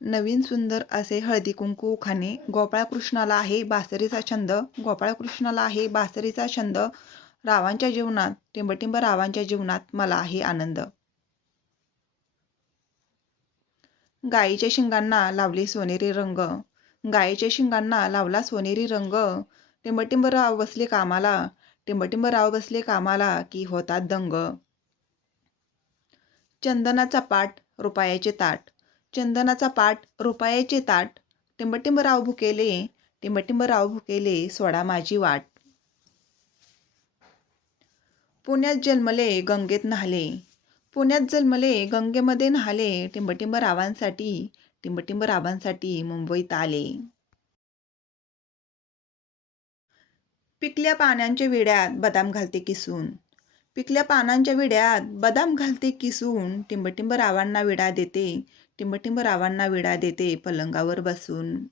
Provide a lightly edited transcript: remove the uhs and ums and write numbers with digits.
नवीन सुंदर असे हळदी कुंकू खाणे. गोपाळकृष्णाला आहे बासरीचा छंद. गोपाळकृष्णाला आहे बासरीचा छंद. रावांच्या जीवनात टिंबटिंब रावांच्या जीवनात मला आहे आनंद. गायीच्या शिंगांना लावले सोनेरी रंग. गायीच्या शिंगांना लावला सोनेरी रंग. टिंबटिंब राव बसले कामाला. टिंबटिंब राव बसले कामाला की होतात दंग. चंदनाचा पाट रुपयाचे ताट. चंदनाचा पाट रुपयाचे ताट. टिंबटिंब राव भुकेले. टिंबटिंब राव भुकेले सोडा माझी वाट. पुण्यात जन्मले गंगेत न्हाले. पुण्यात जन्मले गंगेमध्ये न्हाले. टिंबटिंब रावांसाठी. टिंबटिंब रावांसाठी मुंबईत आले. पिकल्या पानांच्या विड्यात बदाम घालते किसून. पिकल्या पानांच्या विड्यात बदाम घालते किसून. टिंबटिंब रावांना विडा देते. टिंबटिंब रावांना विडा देते पलंगावर बसून.